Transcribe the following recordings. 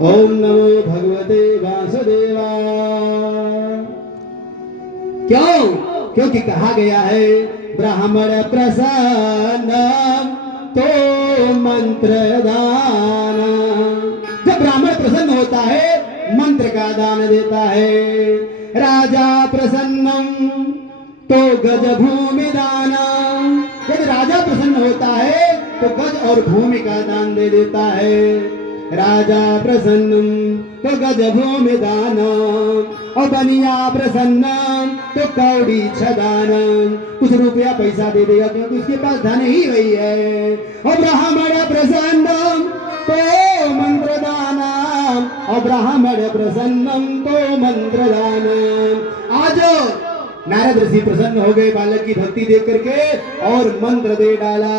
ओम नमो भगवते वासुदेवाय। क्यों? क्योंकि कहा गया है ब्राह्मण प्रसन्न तो मंत्र दान। जब ब्राह्मण प्रसन्न होता है मंत्र का दान देता है। राजा प्रसन्नम तो गज भूमि दान। यदि राजा प्रसन्न होता है तो गज और भूमि का दान दे देता है। राजा प्रसन्नम तो गज भूमि दान। और बनिया प्रसन्न तो कौड़ी छदान। कुछ रुपया पैसा दे देगा क्योंकि उसके पास धन ही वही है। और ब्राह्मण प्रसन्न तो मंत्र दान। और ब्राह्मण प्रसन्नम तो मंत्र दान। आज नारद ऋषि प्रसन्न हो गए बालक की भक्ति देख करके और मंत्र दे डाला।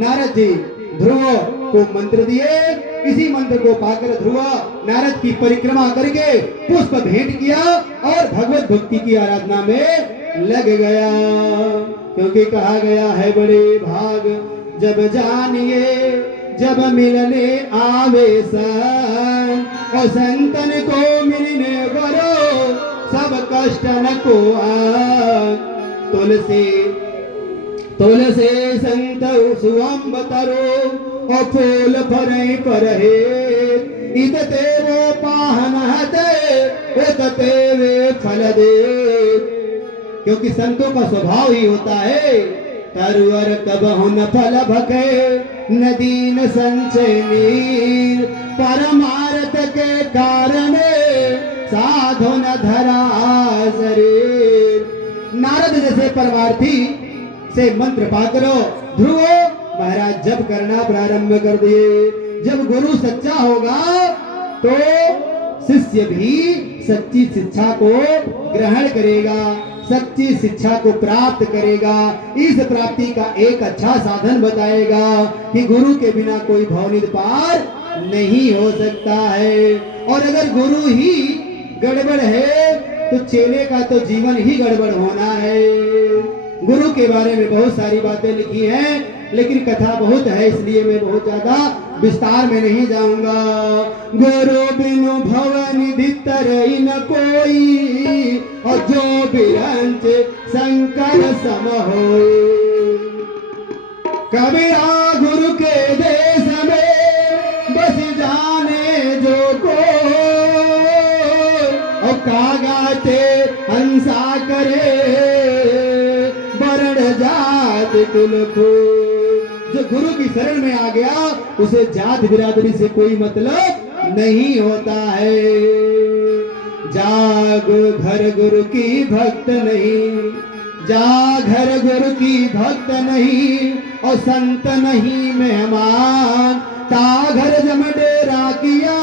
नारद जी ध्रुव को मंत्र दिए। इसी मंत्र को पाकर ध्रुव नारद की परिक्रमा करके पुष्प भेंट किया और भगवत भक्ति की आराधना में लग गया। क्योंकि कहा गया है बड़े भाग जब जानिए जब मिलने आवे सन। और संतन को मिलने करो सब कष्ट न को तुलसी संत सुअम्ब तरो और फूल फरई परहे। इतते वो पाहन हते इतते वे फल दे। क्योंकि संतों का स्वभाव ही होता है तरुअर कबहु न फल भके नदी न संचय नीर। परमार्थ के कारण साधु न धरा शरीर। नारद जैसे परमार्थी से मंत्र पाकर ध्रुव महाराज जप करना प्रारंभ कर दिए। जब गुरु सच्चा होगा तो शिष्य भी सच्ची शिक्षा को ग्रहण करेगा, सच्ची शिक्षा को प्राप्त करेगा। इस प्राप्ति का एक अच्छा साधन बताएगा कि गुरु के बिना कोई भवनिध पार नहीं हो सकता है। और अगर गुरु ही गड़बड़ है तो चेले का तो जीवन ही गड़बड़ होना है। गुरु के बारे में बहुत सारी बातें लिखी हैं लेकिन कथा बहुत है इसलिए मैं बहुत ज्यादा विस्तार में नहीं जाऊंगा। गुरु बिनु भवनिधि तरई न कोई और जो बिरंच शंकर सम होई। कबीरा गुरु के देश में बस जाने जो को और कागाते हंसा करे वर्ण जात कुल को। जो गुरु की शरण में आ गया उसे जात बिरादरी से कोई मतलब नहीं होता है। जाग घर गुरु की भक्त नहीं, जा घर गुरु की भक्त नहीं और संत नहीं मेहमान। ता घर जम डेरा किया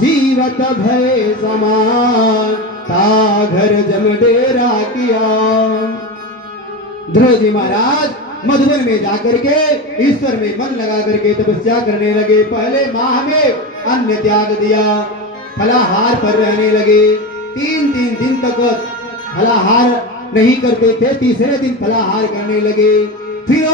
जीवत भय समान। ता घर जम डेरा किया। ध्रुव जी महाराज मधुबन में जाकर के ईश्वर में मन लगा करके तपस्या करने लगे। पहले माह में अन्न त्याग दिया, फलाहार पर रहने लगे। 3-3 दिन तक फलाहार नहीं करते थे, तीसरे दिन फलाहार करने लगे। फिर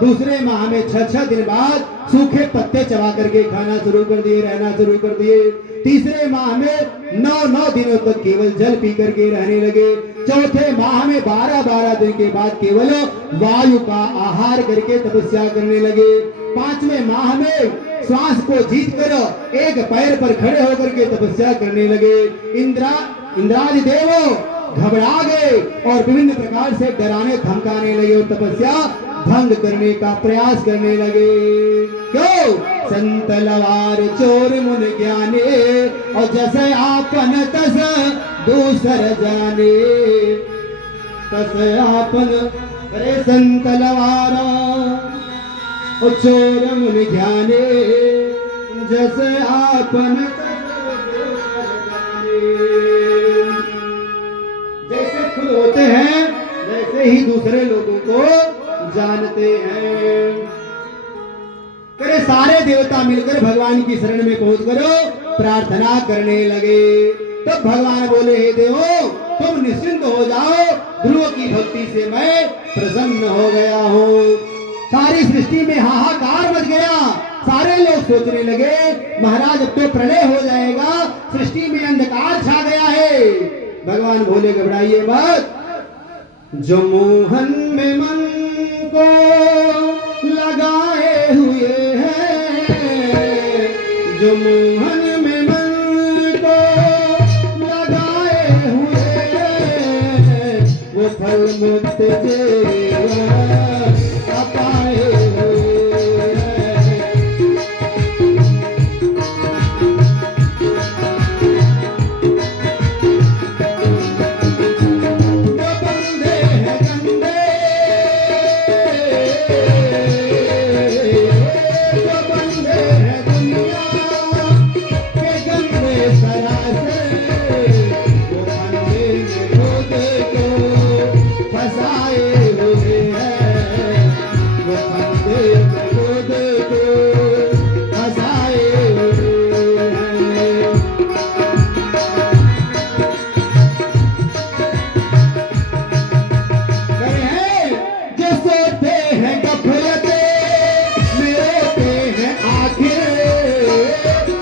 दूसरे माह में 6-6 दिन बाद सूखे पत्ते चबा करके खाना शुरू कर दिए, रहना शुरू कर दिए। तीसरे माह में 9-9 दिनों तक केवल जल पी करके रहने लगे। चौथे माह में 12-12 दिन के बाद केवल वायु का आहार करके तपस्या करने लगे। 5वें माह में श्वास को जीत कर एक पैर पर खड़े होकर के तपस्या करने लगे। इंद्रादि देवों घबरा गए और विभिन्न प्रकार से डराने धमकाने लगे और तपस्या भंग करने का प्रयास करने लगे। क्यों? संत लवार चोर मुन ज्ञाने और जैसे आपन तस दूसर जाने। तस आपन अरे संत लवारा और चोर मुन ज्ञाने जैसे आपन जैसे खुद होते हैं वैसे ही दूसरे लोगों को जानते हैं। करे सारे देवता मिलकर भगवान की शरण में पहुंच कर प्रार्थना करने लगे। तब भगवान बोले हे देवो तुम निश्चिंत हो जाओ, ध्रुव की भक्ति से मैं प्रसन्न हो गया हूँ। सारी सृष्टि में हाहाकार मच गया। सारे लोग सोचने लगे महाराज अब तो प्रलय हो जाएगा, सृष्टि में अंधकार छा गया है। भगवान बोले घबराइए मत, जो मोहन में मन को लगाए हुए हैं, जो मोहन में मन को लगाए हुए हैं, वो फल मुक्त जीवन पाए हुए हैं। जो बंदे हैं गंदे, जो बंदे हैं दुनिया के गंदे सरासे, वो फंदे में खुद को फंसाए हुए हैं, वो फंदे में खुद को फंसाए हुए हैं। जो सोते हैं गफलते में रोते हैं आखिर,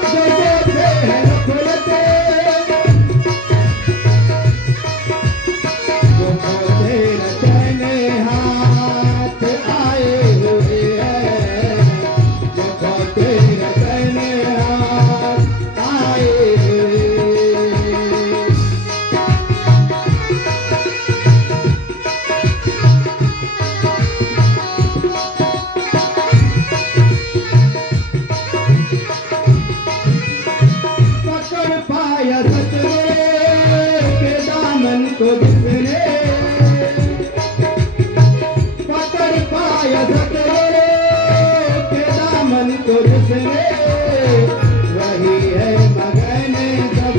जो सोते हैं गफलते जो खोते न चैने हाथ आए हुए हैं, जो खोते न चैने हाथ आए हुए हैं। पकड़ पाया सतगुरु के दामन को जिसने, पकड़ पाया सतगुरु के दामन को जिसने, वही है मगन सब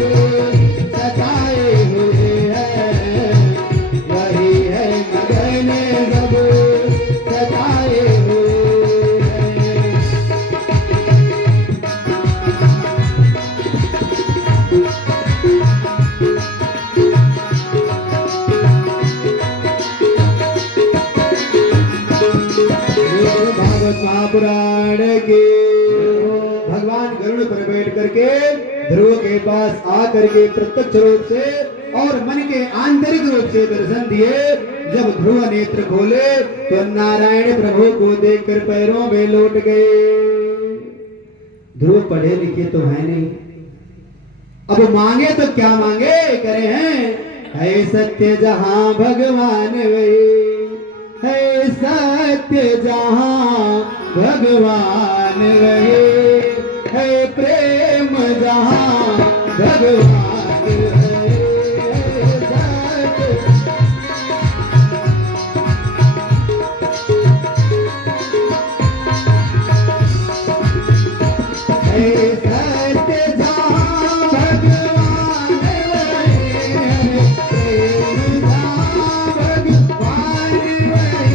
सताए हुए हैं, वही है मगन सब सताए हुए हैं। भागवत महापुराण के भगवान गरुड़ पर बैठ करके ध्रुव के पास आकर के प्रत्यक्ष रूप से और मन के आंतरिक रूप से दर्शन दिए। जब ध्रुव नेत्र खोले तो नारायण प्रभु को देखकर पैरों में लौट गए। ध्रुव पढ़े लिखे तो है नहीं, अब मांगे तो क्या मांगे, करे हैं है सत्य जहां भगवान वही, है सत्य जहां भगवान वही, है प्रेम जहां भगवान वही, है सत्य जहां भगवान वही, है प्रेम जहां भगवान वही।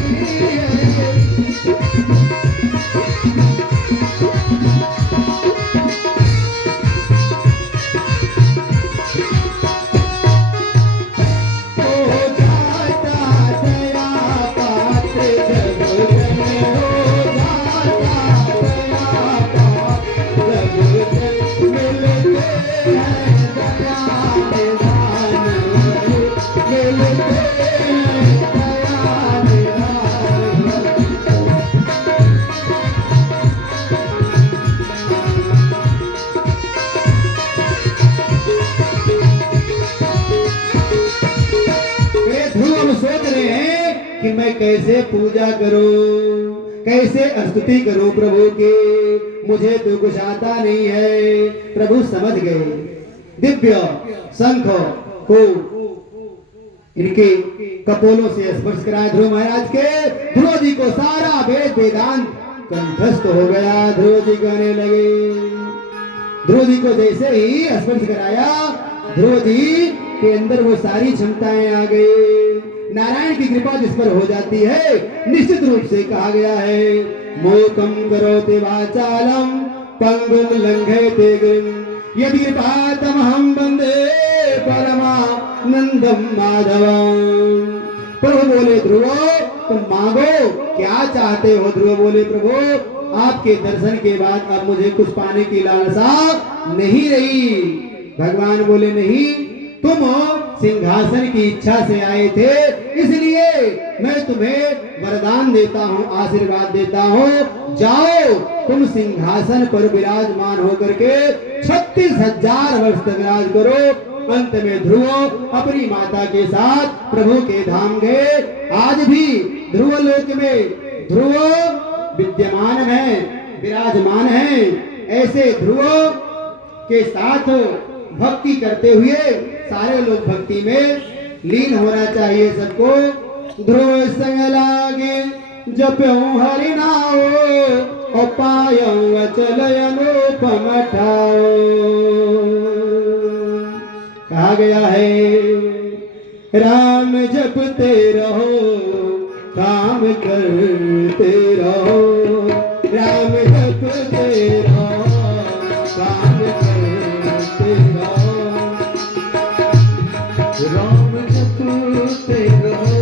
कि मैं कैसे पूजा करूं, कैसे स्तुति करूं प्रभु की, मुझे तो कुछ आता नहीं है। प्रभु समझ गए, दिव्य शंख को इनके कपोलों से स्पर्श कराया ध्रुव महाराज के। ध्रुव जी को सारा वेद वेदांत कंठस्थ हो गया। ध्रुव जी कहने लगे, ध्रुव जी को जैसे ही स्पर्श कराया, ध्रुव जी के अंदर वो सारी क्षमताएं आ गई। नारायण की कृपा जिस पर हो जाती है, निश्चित रूप से कहा गया है, मोकम करोति वाचालम पंगुम लंघयते गिरिम यदि कृपातमहं वंदे परमानंदम माधवम। प्रभु बोले ध्रुव तुम मांगो क्या चाहते हो। ध्रुव बोले प्रभु आपके दर्शन के बाद अब मुझे कुछ पाने की लालसा नहीं रही। भगवान बोले नहीं, तुम सिंहासन की इच्छा से आए थे, इसलिए मैं तुम्हें वरदान देता हूँ, आशीर्वाद देता हूँ। जाओ, तुम सिंहासन पर विराजमान होकर के 36,000 वर्ष तक राज करो। अंत में ध्रुव अपनी माता के साथ प्रभु के धाम गए। आज भी ध्रुव लोक में ध्रुव विद्यमान है, विराजमान है। ऐसे ध्रुव के साथ भक्ति करते हुए सारे लोग भक्ति में लीन होना चाहिए सबको। ध्रुव संग लागे जप्यूं हरि नाओ, पायं अचल अनुपम ठाओ। कहा गया है, राम जपते रहो, काम करते रहो। राम जपते रहो, काम करते रहो। राम जपते रहो,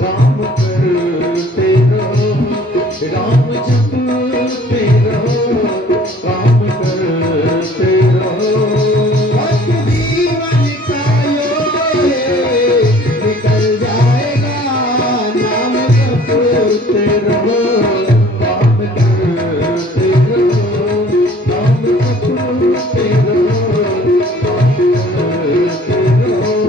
काम करते रहो। राम जपते रहो, काम करते रहो। जीवन का निकल जाएगा, नाम जपते रहो, काम करते रहो। नाम जपते रहो, काम करते रहो।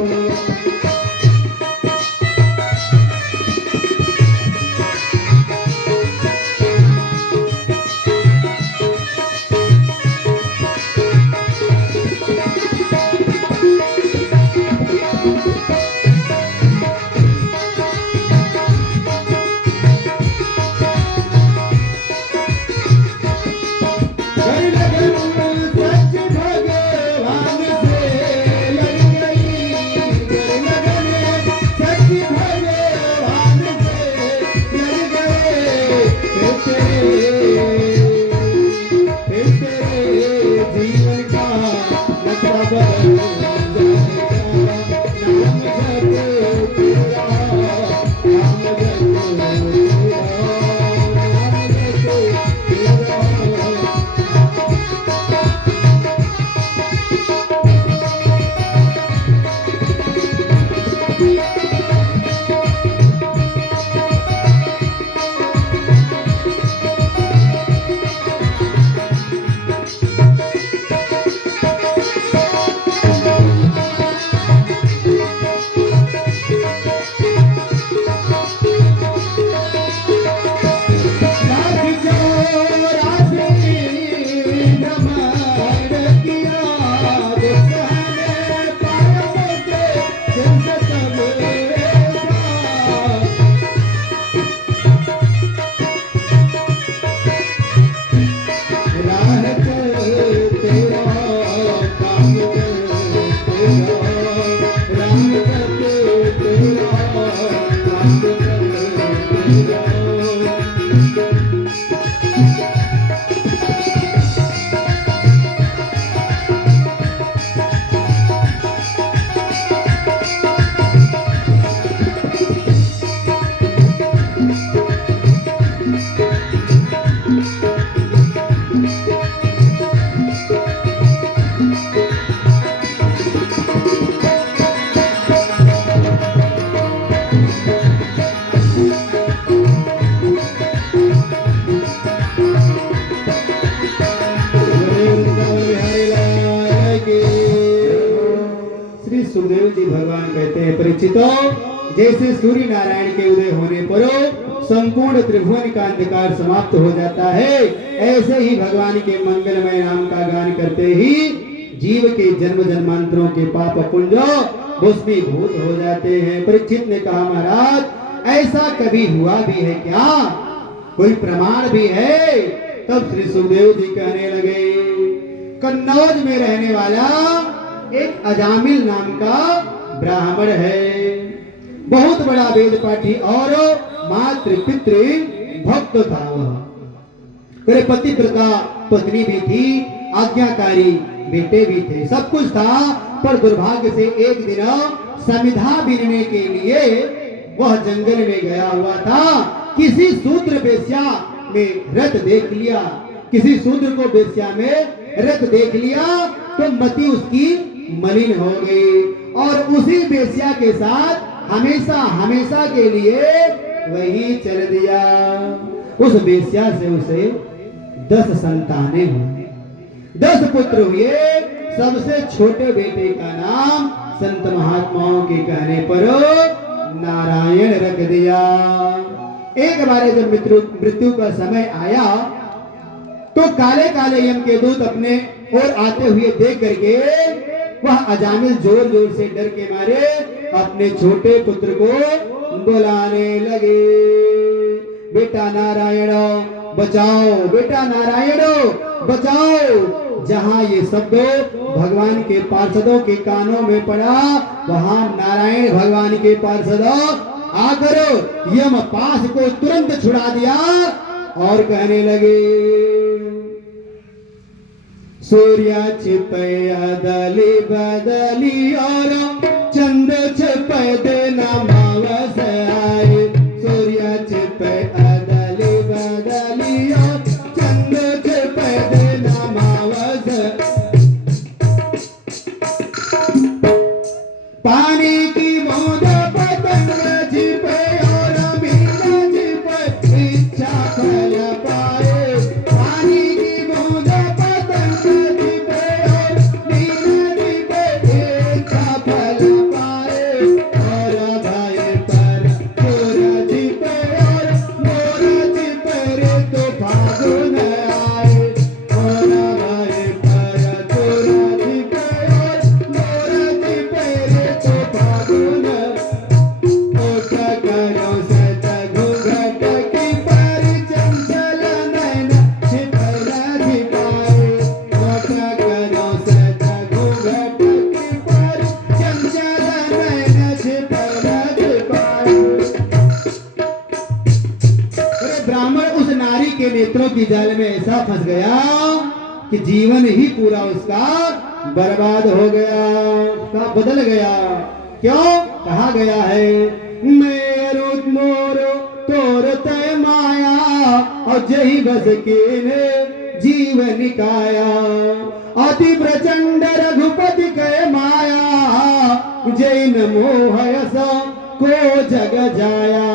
सुखदेव जी भगवान कहते हैं, परीक्षितों, जैसे सूर्य नारायण के उदय होने पर संपूर्ण त्रिभुवन का अंधकार समाप्त हो जाता है, ऐसे ही भगवान के मंगलमय नाम का गान करते ही जीव के जन्म जन्मांतरों के पाप पुंज भस्मीभूत हो जाते हैं। परीक्षित ने कहा, महाराज ऐसा कभी हुआ भी है क्या? कोई प्रमाण भी है? तब श्री सुखदेव जी कहने लगे, कन्नौज में रहने वाला एक अजामिल नाम का ब्राह्मण है, बहुत बड़ा वेद पाठी और मातृ पितृ भक्त था। वह पतिव्रता पत्नी भी थी, आज्ञाकारी बेटे भी थे, सब कुछ था। पर दुर्भाग्य से एक दिन समिधा बीनने के लिए वह जंगल में गया हुआ था। किसी शूद्र वेश्या में रत देख लिया, किसी शूद्र को वेश्या में रत देख लिया तो मति उसकी मलिन हो गई और उसी वेश्या के साथ हमेशा हमेशा के लिए वही चल दिया। उस वेश्या से उसे 10 संतानें हुई, 10 पुत्र हुए। सबसे छोटे बेटे का नाम संत महात्माओं के कहने पर नारायण रख दिया। एक बार जब मृत्यु का समय आया तो काले काले यम के दूत अपने ओर आते हुए देख करके वह अजामिल जोर जोर से डर के मारे अपने छोटे पुत्र को बुलाने लगे, बेटा नारायण बचाओ, बेटा नारायण बचाओ। जहां ये शब्द भगवान के पार्षदों के कानों में पड़ा, वहां नारायण भगवान के पार्षद आकर यम पास को तुरंत छुड़ा दिया और कहने लगे, सूर्य छिपे अदली बदली और चंद्र छिपे दिन अमावस आए, सूर्य छिपे अदली बदली और चंद्र छिपे दिन अमावस, पानी की बूंद पतंग छिपे और मीना छिपे इच्छा फल पाए, पानी की बूंद पतंग छिपे और मीना छिपे इच्छा फल पाए, और भय पर मोर छिपे और मोर छिपे रे तो फागुन आए, और भय पर मोर छिपे और मोर छिपे रे तो फागुन, ओठ करो सत घूंघट की पर चंचल नैन छिपरा छिपाए, ओठ करो सत घूंघट की पर चंचल नैन छिपरा छिपाए। अरे ब्राह्मण उस नारी के नेत्रों की जाल में ऐसा फंस गया कि जीवन ही पूरा उसका बर्बाद हो गया, उसका बदल गया। क्यों? कहा गया है, मेरो मोरो तोर तय माया और जही बस के ने जीवन काया, अति प्रचंड रघुपति कय माया, जैन मोहयस को जग जाया।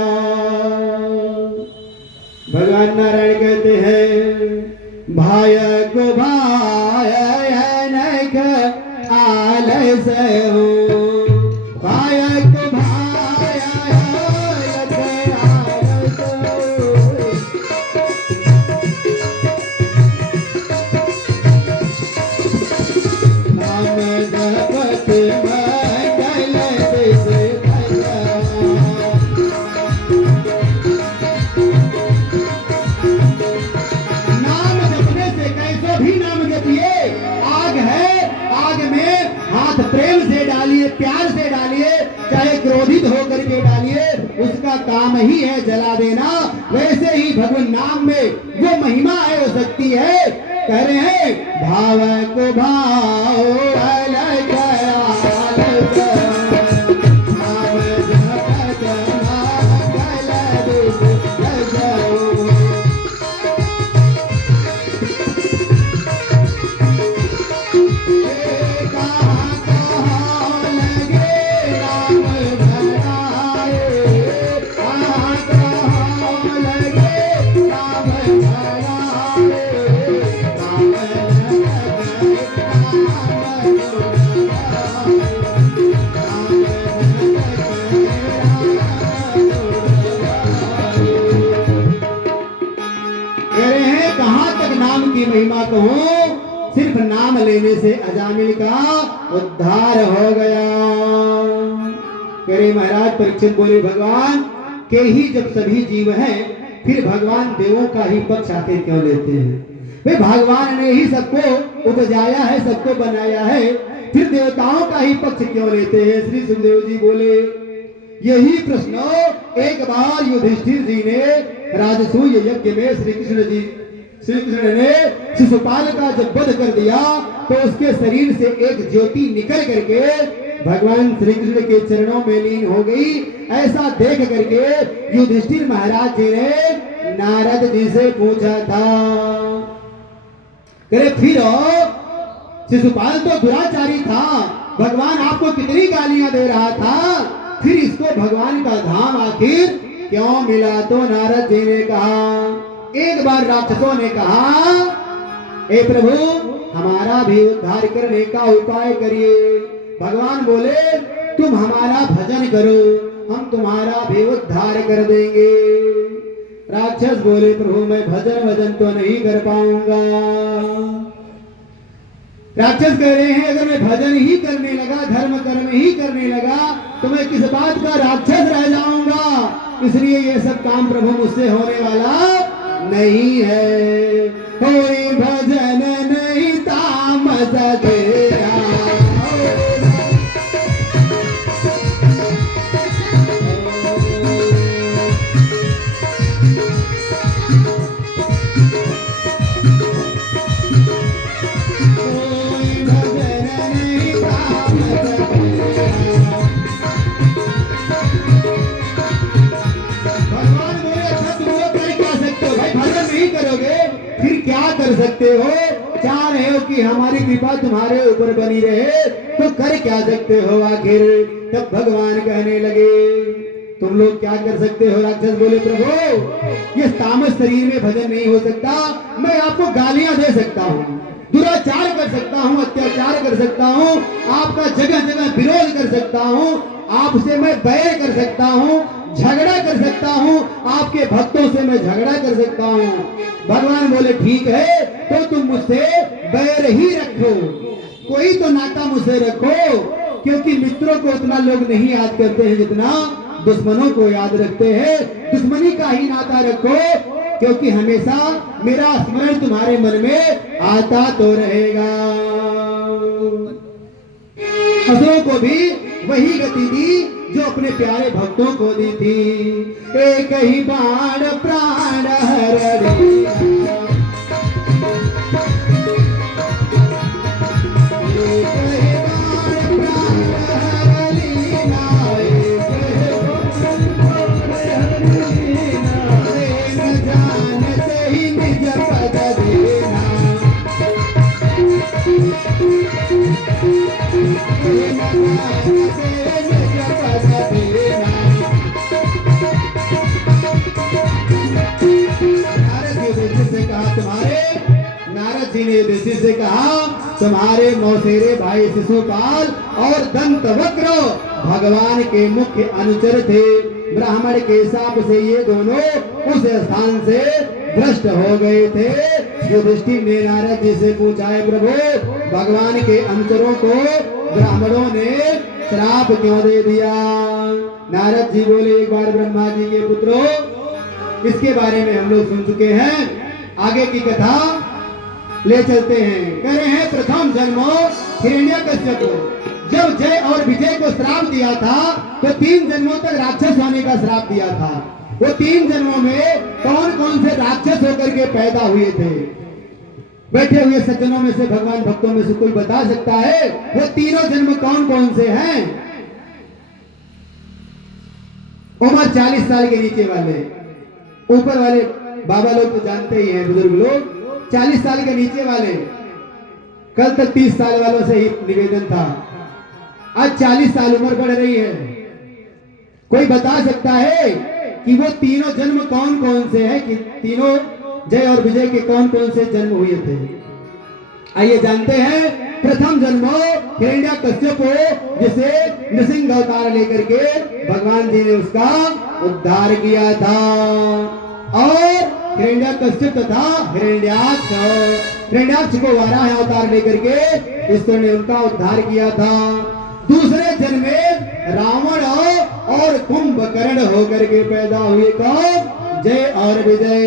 भगवान नारायण कहते हैं, भाय को भाय नख आलय से हो, भाय को भाय नख आलय से हो। नाम जपत मंगल से नाम जपने से कैसे भी नाम जपिए, आग है, आग में हाथ प्रेम से डालिए, प्यार से डालिए, चाहे क्रोधित होकर के डालिए, उसका काम ही है जला देना। वैसे ही भगवान नाम में वो महिमा है, वो शक्ति है। कह रहे हैं, भाव को भाव अलग अलग, नाम जपत मंगल दिस की महिमा कहूं, सिर्फ नाम लेने से अजामिल का उद्धार हो गया। कह रहे महाराज परीक्षित बोले, भगवान के ही जब सभी जीव हैं, फिर भगवान देवों का ही पक्ष आके क्यों लेते हैं? वे भगवान ने ही सबको उपजाया है, सबको बनाया है, फिर देवताओं का ही पक्ष क्यों लेते हैं? श्री सुखदेव जी बोले, यही प्रश्न एक बार युधिष्ठिर जी ने राजसूय यज्ञ में श्री कृष्ण ने शिशुपाल का जब वध कर दिया तो उसके शरीर से एक ज्योति निकल करके भगवान श्री कृष्ण के चरणों में लीन हो गई। ऐसा देख करके युधिष्ठिर महाराज जी ने नारद जी से पूछा था। करे फिर शिशुपाल तो दुराचारी था, भगवान आपको कितनी गालियां दे रहा था, फिर इसको भगवान का धाम आखिर क्यों मिला? तो नारद जी ने कहा, एक बार राक्षसों ने कहा, हे प्रभु हमारा भी उद्धार करने का उपाय करिए। भगवान बोले, तुम हमारा भजन करो, हम तुम्हारा भी उद्धार कर देंगे। राक्षस बोले, प्रभु मैं भजन तो नहीं कर पाऊंगा। राक्षस कह रहे हैं, अगर मैं भजन ही करने लगा, धर्म कर्म ही करने लगा, तो मैं किस बात का राक्षस रह जाऊंगा। इसलिए ये सब काम प्रभु मुझसे होने वाला नहीं है। कोई भजन नहीं तामस तेरा, कर सकते हो? चाह रहे हो कि हमारी कृपा तुम्हारे ऊपर बनी रहे, तो कर क्या सकते हो आखिर? तब भगवान कहने लगे, तुम लोग क्या कर सकते हो? राक्षस बोले, प्रभु ये तामस शरीर में भजन नहीं हो सकता, मैं आपको गालियां दे सकता हूँ, दुराचार कर सकता हूँ, अत्याचार कर सकता हूँ, आपका जगह जगह विरोध कर सकता हूँ, आपसे मैं बैर कर सकता हूँ, झगड़ा कर सकता हूँ, आपके भक्तों से मैं झगड़ा कर सकता हूँ। भगवान बोले, ठीक है, तो तुम मुझसे बैर ही रखो, कोई तो नाता मुझसे रखो, क्योंकि मित्रों को उतना लोग नहीं याद करते हैं जितना दुश्मनों को याद रखते हैं। दुश्मनी का ही नाता रखो, क्योंकि हमेशा मेरा स्मरण तुम्हारे मन में आता तो रहेगा। असुरों को भी वही गति दी जो अपने प्यारे भक्तों को दी थी। एक ही बाण प्राण हर दिया, नारद जी ने युधिष्ठिर से कहा, तुम्हारे मौसेरे भाई शिशुपाल और दंतवक्र भगवान के मुख्य अनुचर थे। ब्राह्मण के शाप से ये दोनों उस स्थान से भ्रष्ट हो गए थे। युधिष्ठिर ने नारद जी से पूछा, है प्रभु भगवान के अनुचरों को ब्राह्मणों ने श्राप क्यों दे दिया? नारद जी बोले, एक बार ब्रह्मा जी के पुत्रों, इसके बारे में हम लोग सुन चुके हैं, आगे की कथा ले चलते हैं। कह रहे हैं, प्रथम जन्म हिरण्यकश्यप को जब जय और विजय को श्राप दिया था, तो 3 जन्मों तक राक्षस होने का श्राप दिया था। वो 3 जन्मों में कौन कौन से राक्षस होकर के पैदा हुए थे? बैठे हुए सज्जनों में से, भगवान भक्तों में से कोई बता सकता है वो तीनों जन्म कौन कौन से हैं? उम्र 40 साल के नीचे वाले, ऊपर वाले बाबा लोग तो जानते ही हैं, बुजुर्ग लोग। 40 साल के नीचे वाले, कल तक 30 साल वालों से ही निवेदन था, आज 40 साल उम्र बढ़ रही है। कोई बता सकता है कि वो तीनों जन्म कौन कौन से हैं, कि तीनों जय और विजय के कौन कौन से जन्म हुए थे? आइए जानते हैं। प्रथम जन्म हिरण्यकश्यप, जिसे नृसिंह अवतार लेकर के भगवान जी ने उसका उद्धार किया था, और हिरण्यकश्यप तथा हिरण्याक्ष को वाराह अवतार लेकर के ईश्वर ने उनका उद्धार किया था। दूसरे जन्म में रावण और कुंभकर्ण होकर के पैदा हुए कौन? जय और विजय।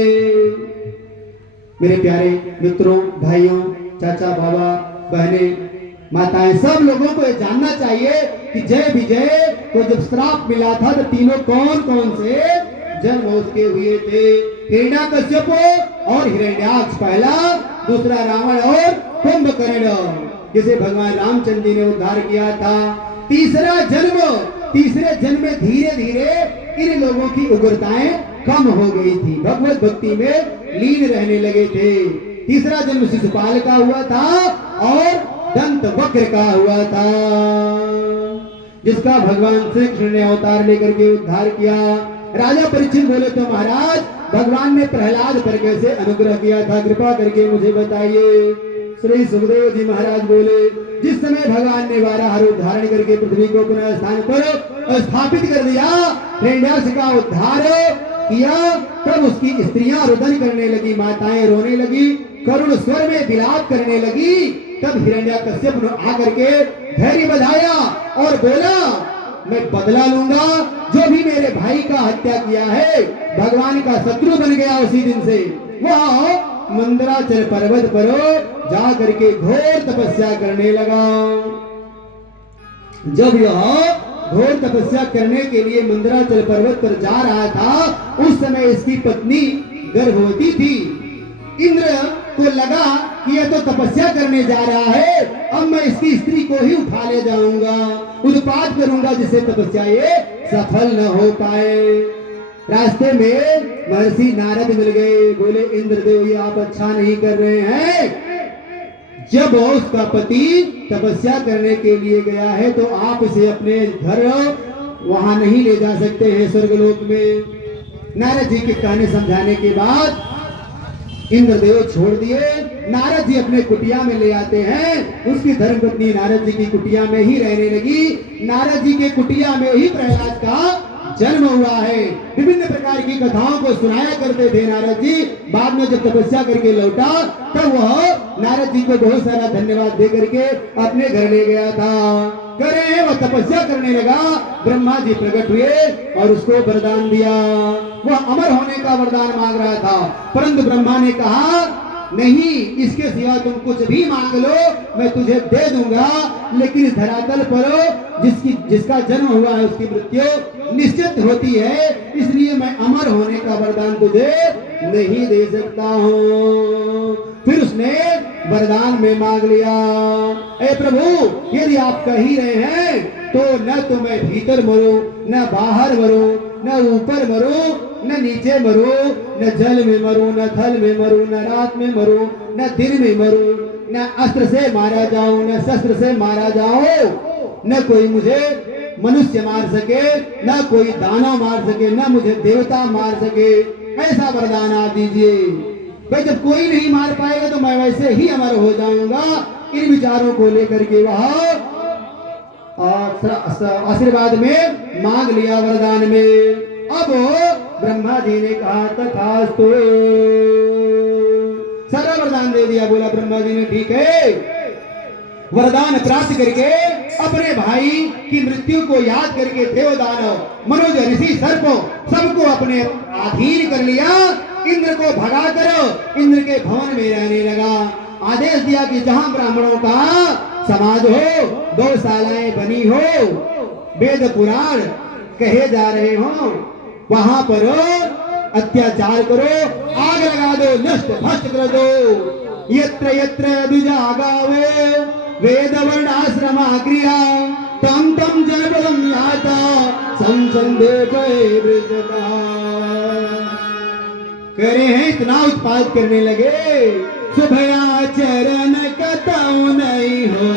मेरे प्यारे मित्रों, भाइयों, चाचा, बाबा, बहने, माताएं, सब लोगों को ये जानना चाहिए कि जय विजय को जब श्राप मिला था, तो तीनों कौन कौन से जन्म उसके हुए थे? हिरण्यकश्यप और हिरण्याक्ष पहला, दूसरा रावण और कुंभकर्ण, जिसे भगवान रामचंद्र जी ने उद्धार किया था। तीसरे जन्म में धीरे धीरे इन लोगों की उग्रताएं कम हो गई थी, भगवत भक्ति में लीन रहने लगे थे। तीसरा जन्म शिशुपाल का हुआ था और दंत वक्र का हुआ था, जिसका भगवान श्री कृष्ण ने अवतार लेकर के उद्धार किया। राजा परीक्षित बोले तो महाराज भगवान ने प्रहलाद पर कैसे अनुग्रह किया था, कृपा करके मुझे बताइए। श्री सुखदेव जी महाराज बोले, जिस समय भगवान ने 12 रूप धारण करके पृथ्वी को पुनः स्थान पर स्थापित कर दिया, हिरण्याक्ष का उद्धार किया, तब उसकी स्त्रियां रुदन करने लगी, माताएं रोने लगी, करुण स्वर में विलाप करने लगी। तब हिरण्याकश्यप ने आकर के धैर्य बधाया और बोला, मैं बदला लूंगा, जो भी मेरे भाई का हत्या किया है भगवान का शत्रु बन गया। उसी दिन से वह मंदराचल पर्वत पर जा करके घोर तपस्या करने लगा। जब यह घोर तपस्या करने के लिए मंदराचल पर्वत पर जा रहा था, उस समय इसकी पत्नी गर्भवती थी। इंद्र को लगा कि यह तो तपस्या करने जा रहा है, अब मैं इसकी स्त्री को ही उठा ले जाऊंगा, उत्पात करूंगा, जिससे तपस्या ये सफल न हो पाए। रास्ते में महर्षि नारद मिल गए, बोले इंद्रदेव ये आप अच्छा नहीं कर रहे हैं। जब उसका पति तपस्या करने के लिए गया है तो आप इसे अपने घर वहां नहीं ले जा सकते हैं स्वर्गलोक में। नारद जी के कहने समझाने के बाद इंद्रदेव छोड़ दिए। नारद जी अपने कुटिया में ले आते हैं, उसकी धर्मपत्नी नारद जी की कुटिया में ही रहने लगी। नारद जी के कुटिया में ही प्रहलाद का जन्म हुआ है। विभिन्न प्रकार की कथाओं को सुनाया करते थे नारद जी। बाद में जब तपस्या करके लौटा तब वह नारद जी को बहुत सारा धन्यवाद दे करके अपने घर ले गया था। करे वह तपस्या करने लगा, ब्रह्मा जी प्रकट हुए और उसको वरदान दिया। वह अमर होने का वरदान मांग रहा था, परंतु ब्रह्मा ने कहा नहीं, इसके सिवा तुम कुछ भी मांग लो मैं तुझे दे दूंगा, लेकिन इस धरातल पर जिसका जन्म हुआ है उसकी मृत्यु निश्चित होती है, इसलिए मैं अमर होने का वरदान तुझे नहीं दे सकता हूँ। फिर उसने वरदान में मांग लिया, ए प्रभु यदि आप कह ही रहे हैं तो न तो मैं भीतर मरूं, न बाहर मरूं, न ऊपर मरूं, न नीचे मरूं, न जल में मरूं, न थल में मरूं, न रात में मरूं, न दिन में मरूं, न अस्त्र से मारा जाऊं, न शस्त्र से मारा जाऊं, न कोई मुझे मनुष्य मार सके, न कोई दानव मार सके, न मुझे देवता मार सके, ऐसा वरदान आप दीजिए। भाई जब कोई नहीं मार पाएगा तो मैं वैसे ही अमर हो जाऊंगा। इन विचारों को लेकर के वह आशीर्वाद में मांग लिया वरदान में। अब ब्रह्मा जी ने कहा तथास्तु, सारा वरदान दे दिया। बोला ब्रह्मा जी ने ठीक है। वरदान प्राप्त करके अपने भाई की मृत्यु को याद करके देवदानव मनोज ऋषि सर्प सबको अपने अधीन कर लिया। इंद्र को भगा कर इंद्र के भवन में रहने लगा। आदेश दिया कि जहां ब्राह्मणों का समाज हो, गौशालाएं बनी हो, वेद पुराण कहे जा रहे हो, वहां पर अत्याचार करो, आग लगा दो, नष्ट भ्रष्ट कर दो। यत्र यत्र द्विजागावे वेद वर्ण आश्रम क्रिया तम तम जनपदम याता संसंदे करे हैं, इतना उत्पाद करने लगे। शुभयाचरण कतौ नहीं हो